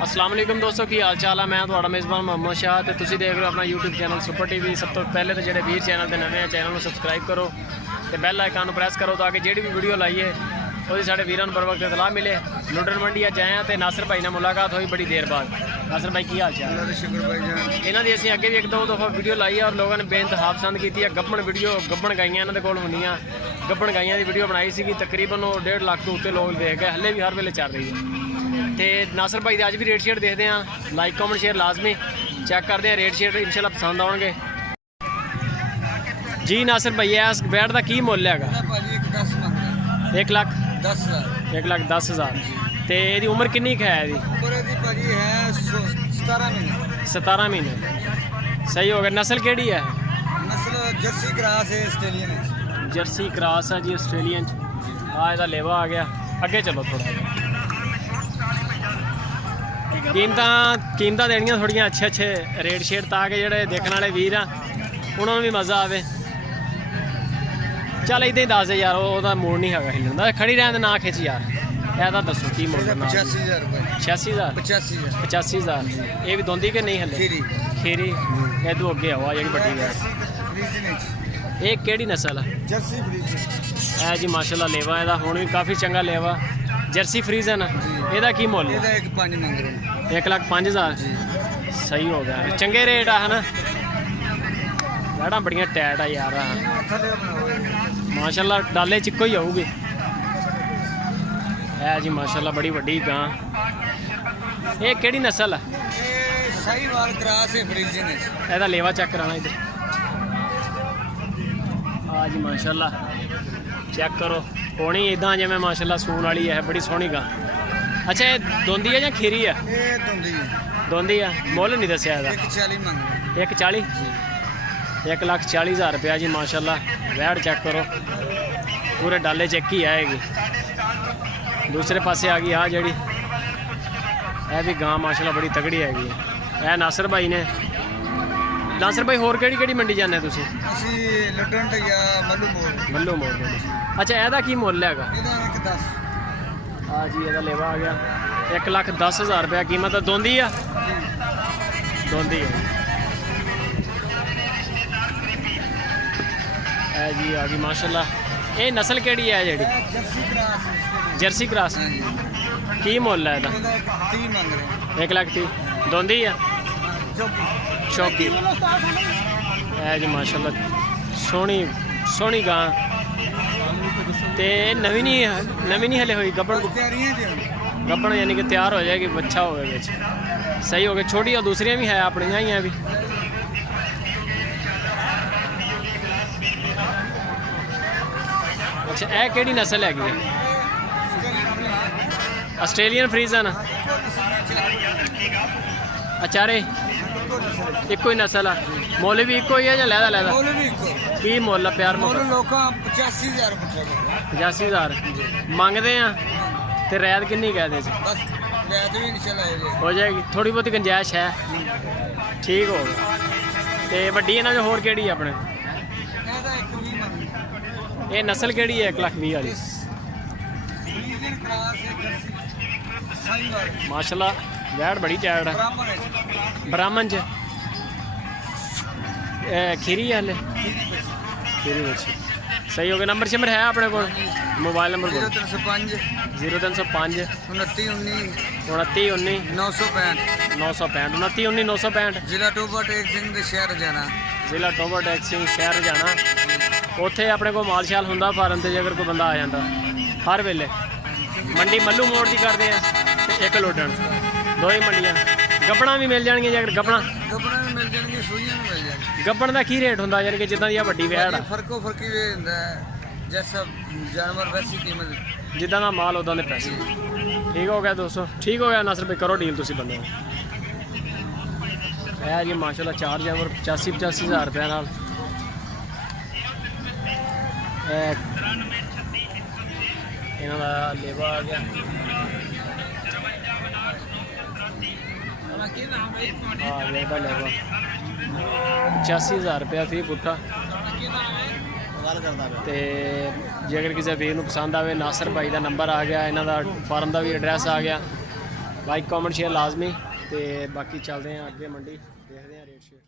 अस्सलाम वालेकुम दोस्तों की हाल चाल है। मैं थोड़ा मेज़बान मोहम्मद शाह तो तुसी देख रहे हो अपना यूट्यूब चैनल सुपर टीवी। सब तो पहले तो जो वीर चैनल के नवे चैनल को सबसक्राइब करो तो बैल आइकन प्रेस करो ताकि जी भी वीडियो लाइए वो साढ़े वीरों बर वक्त इतलाह मिले। लुडन मंडी अज आए तो नासिर भाई ने मुलाकात हुई बड़ी देर बाद। नासिर भाई की हाल चाल? इन्हों की असीं अगे भी एक दो दफ़ा वीडियो लाई है और लोगों ने बेइंतहा पसंद की है। गब्बन वीडियो गब्बन गाइयां इन्होंने कोल होंदियां गब्बन गाइयां की वीडियो बनाई सी तकरीबन 1.5 लाख तो उत्ते लोग देख गए। हले भी हर वेले चल रही है। तो नासिर भाई अज भी रेट शेट देखते हैं। लाइक कॉमेंट शेयर लाजमी चैक करते हैं। रेट शेट इंशाल्लाह पसंद आउणगे जी। नासिर भाई इस बैट का की मुल है? 1,10,000। तो यदी उम्र कितनी है? 17 महीने। सही हो गया। नस्ल केड़ी है? जर्सी क्रॉस है ऑस्ट्रेलियन। जर्सी क्रॉस है जी ऑस्ट्रेलियन। हाँ इसका लेवा आ गया। अगे चलो थोड़ा कीमत देनिया थोड़िया अच्छे रेट शेट ताकि जोड़े देखने वाले वीर आ उन्होंने भी मज़ा आवे। चल इदा ही दस दे यार वो मूड नहीं है हिलन का। खड़ी रहने ना खिंच यार। ऐसा दसो की मुल? 86,000। 85,000। ये भी दोंदी कि नहीं हले? खीरी इदू अगे आओ जी बड़ी गैस। ये केड़ी नस्ल है? है जी माशाल्लाह लेवा ਇਹਦਾ ਹੁਣ भी काफ़ी चंगा लेवा। जर्सी फ्रीजन ਇਹਦਾ की मुल? 1,05,000। सही हो गया। चंगे रेट है ना? बैड़ा बड़िया टैट आ यार। माशाल्लाह डाले चिक्को ही आऊगी। है जी माशाल्लाह बड़ी वड्डी गां। ये केड़ी नस्ल है? ਇਹਦਾ लेवा चेक कराना इधर। हाँ जी माशाल्लाह चेक करो होनी इदा जिमें माशाल्लाह सून वाली है। बड़ी सोहनी गां। अच्छा ये दोंदी है या खीरी है? दोंदी है। मुल नहीं दसिया? 1,40,000। 1,40,000 रुपया जी माशाल्लाह। वैड़ चेक करो पूरे डाले चेक ही आएगी। दूसरे पासे आ गई आ जी यह भी गां माशाल्लाह बड़ी तगड़ी हैगी। यह नासिर भाई ने। नासिर भाई होर केड़ी मंडी जाने तुसी? मल्लू मोड़। अच्छा ਇਹਦਾ की मुल है? हाँ जी ਇਹਦਾ लेवा आ गया। 1,10,000 रुपया कीमत है। दोंदी है? दोंदी है जी आ गई माशाल्लाह। ये नस्ल केड़ी है जी? Jersey cross. की मुल है? 1,30,000। दोंदी है? चौकी है जी माशाल्लाह सोहनी गां। तो नवी नहीं हले हुई गब्बन यानी कि तैयार हो जाएगी। बच्चा हो गया। सही हो गया। छोटी और दूसरियाँ भी है अपनिया ही हैं भी। अच्छा यह केड़ी नस्ल हैगी? ऑस्ट्रेलियन फ्रीजन। अचारे एको ही नस्ल है? मुल भी एको ही है या लैदा? की मुल है? प्यार 85,000 मंगते हैं तो रैत किन्नी कहते? हो जाएगी थोड़ी बहुत गुंजाइश है। ठीक हो गया। तो वड्डी इन्होंने होर केड़ी है अपने? ये नस्ल केड़ी है? 1,20,000 वाली। माशाल्लाह वैड़ बड़ी टैट है। ब्राह्मण च खीरी है हले? खीरी बच्ची। सही हो गया। नंबर शंबर है अपने को? Mobile number 0305 00305 29 19 965 965 29 965। ਜ਼ਿਲ੍ਹਾ ਟੋਬਾ ਟੇਕ ਸਿੰਘ ਦੇ ਸ਼ਹਿਰ ਜਾਣਾ। ਜ਼ਿਲ੍ਹਾ ਟੋਬਾ ਟੇਕ ਸਿੰਘ शहर जाना। ਉੱਥੇ ਆਪਣੇ ਕੋਲ ਮਾਲ ਸ਼ਾਲ ਹੁੰਦਾ ਫਾਰਮ ਤੇ ਜੇ ਅਗਰ ਕੋਈ ਬੰਦਾ ਆ ਜਾਂਦਾ ਹਰ ਵੇਲੇ। ਮੰਡੀ ਮੱਲੂ ਮੋੜ ਦੀ ਕਰਦੇ ਆ ਤੇ ਇੱਕ ਲੋਡਣ ਦੋ ਹੀ ਮੰਡੀਆਂ। ਗੱਬਣਾ ਵੀ ਮਿਲ ਜਾਣਗੀਆਂ ਜੇ ਅਗਰ ਗੱਬਣਾ ਵੀ ਮਿਲ ਜਾਣਗੀਆਂ ਸੂਈਆਂ ਵੀ ਮਿਲ ਜਾਣਗੀਆਂ। ਗੱਬਣ ਦਾ ਕੀ ਰੇਟ ਹੁੰਦਾ ਯਾਨੀ ਕਿ ਜਿੱਦਾਂ ਦੀ ਆ ਵੱਡੀ ਵੈੜ ਆ? ਫਰਕੀ ਹੁੰਦਾ ਜੈਸਾ ਜਾਨਵਰ ਵੈਸੀ ਕੀਮਤ ਜਿੱਦਾਂ ਦਾ ਮਾਲ ਉਦਾਂ ਦੇ ਪੈਸੇ। ਠੀਕ ਹੋ ਗਿਆ ਦੋਸਤੋ। ਠੀਕ ਹੋ ਗਿਆ ਨਾਸਿਰ ਭਾਈ ਕਰੋ ਡੀਲ ਤੁਸੀਂ ਬੰਦੇ ਇਹ ਜੀ ਮਾਸ਼ਾਅੱਲਾ 4 ਜਾਨਵਰ 85,000 ਰੁਪਏ ਨਾਲ। ਇਹਨਾਂ ਦਾ ਲੇਵਾ ਆ ਗਿਆ। हाँ लेवा 85,000 रुपया फी पुट्ठा। तो जे अगर किसी वीर को पसंद आए नासिर भाई का नंबर आ गया। इन्हों का फार्म का भी एड्रैस आ गया। ਲਾਈਕ ਕਮੈਂਟ ਸ਼ੇਅਰ ਲਾਜ਼ਮੀ। ਤੇ ਬਾਕੀ ਚੱਲਦੇ ਹਾਂ ਅੱਗੇ ਮੰਡੀ, ਦੇਖਦੇ ਹਾਂ ਰੇਟ ਸ਼ੇਟ।